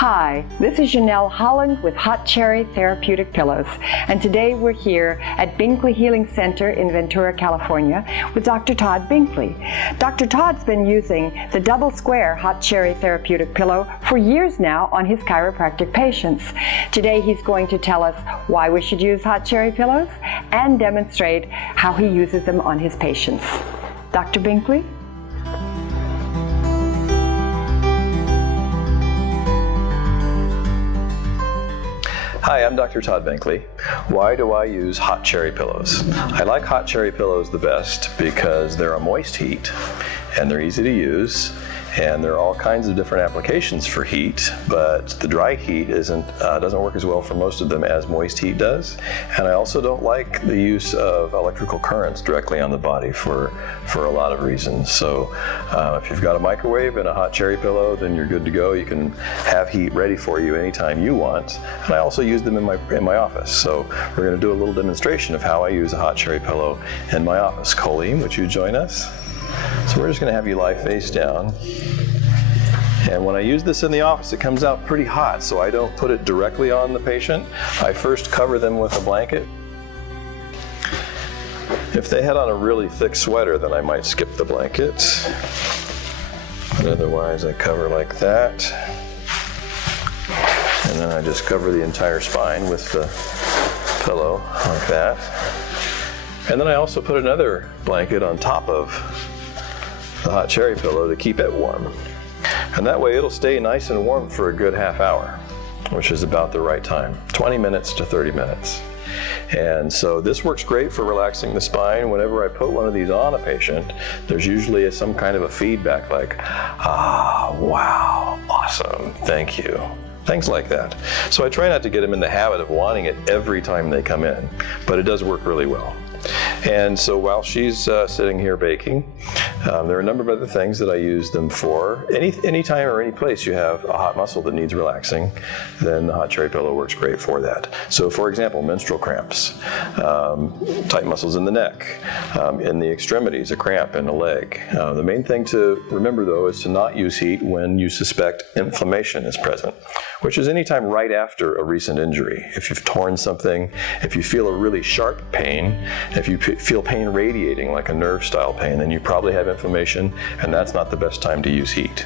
Hi, this is Janelle Holland with Hot Cherry Therapeutic Pillows, and today we're here at Binkley Healing Center in Ventura, California with Dr. Todd Binkley. Dr. Todd's been using the double square Hot Cherry Therapeutic Pillow for years now on his chiropractic patients. Today he's going to tell us why we should use Hot Cherry pillows and demonstrate how he uses them on his patients. Dr. Binkley? Hi, I'm Dr. Todd Binkley. Why do I use Hot Cherry pillows? I like Hot Cherry pillows the best because they're a moist heat and they're easy to use, and there are all kinds of different applications for heat, but the dry heat doesn't work as well for most of them as moist heat does. And I also don't like the use of electrical currents directly on the body for a lot of reasons. So if you've got a microwave and a Hot Cherry pillow, then you're good to go. You can have heat ready for you anytime you want. And I also use them in my office. So we're going to do a little demonstration of how I use a Hot Cherry pillow in my office. Colleen, would you join us? So we're just going to have you lie face down. And when I use this in the office, it comes out pretty hot, so I don't put it directly on the patient. I first cover them with a blanket. If they had on a really thick sweater, then I might skip the blanket. But otherwise, I cover like that. And then I just cover the entire spine with the pillow like that. And then I also put another blanket on top of the Hot Cherry pillow to keep it warm. And that way it'll stay nice and warm for a good half hour, which is about the right time, 20 minutes to 30 minutes. And so this works great for relaxing the spine. Whenever I put one of these on a patient, there's usually some kind of a feedback like, ah, wow, awesome, thank you. Things like that. So I try not to get them in the habit of wanting it every time they come in, but it does work really well. And so while she's sitting here baking, there are a number of other things that I use them for. Any time or any place you have a hot muscle that needs relaxing, then the Hot Cherry pillow works great for that. So for example, menstrual cramps, tight muscles in the neck, in the extremities, a cramp in a leg. The main thing to remember though is to not use heat when you suspect inflammation is present, which is anytime right after a recent injury. If you've torn something, if you feel a really sharp pain, if you feel pain radiating like a nerve style pain, then you probably have inflammation, and that's not the best time to use heat.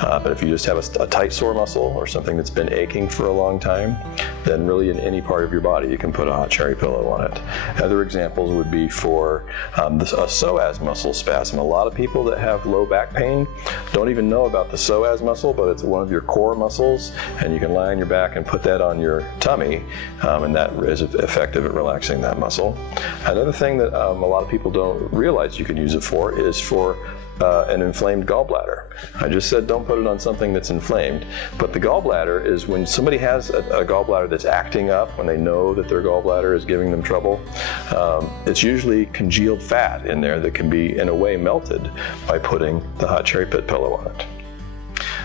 But if you just have a tight sore muscle or something that's been aching for a long time, then really in any part of your body you can put a Hot Cherry pillow on it. Other examples would be for a psoas muscle spasm. A lot of people that have low back pain don't even know about the psoas muscle, but it's one of your core muscles, and you can lie on your back and put that on your tummy, and that is effective at relaxing that muscle. Another thing that a lot of people don't realize you can use it for is for an inflamed gallbladder. I just said don't put it on something that's inflamed, but the gallbladder is when somebody has a gallbladder that's acting up, when they know that their gallbladder is giving them trouble. It's usually congealed fat in there that can be in a way melted by putting the Hot Cherry pillow on it.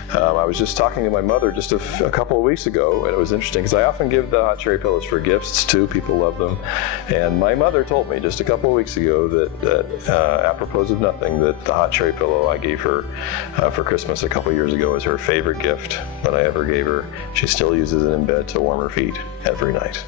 I was just talking to my mother just a couple of weeks ago, and it was interesting because I often give the Hot Cherry pillows for gifts too. People love them. And my mother told me just a couple of weeks ago that apropos of nothing, that the Hot Cherry pillow I gave her for Christmas a couple of years ago is her favorite gift that I ever gave her. She still uses it in bed to warm her feet every night.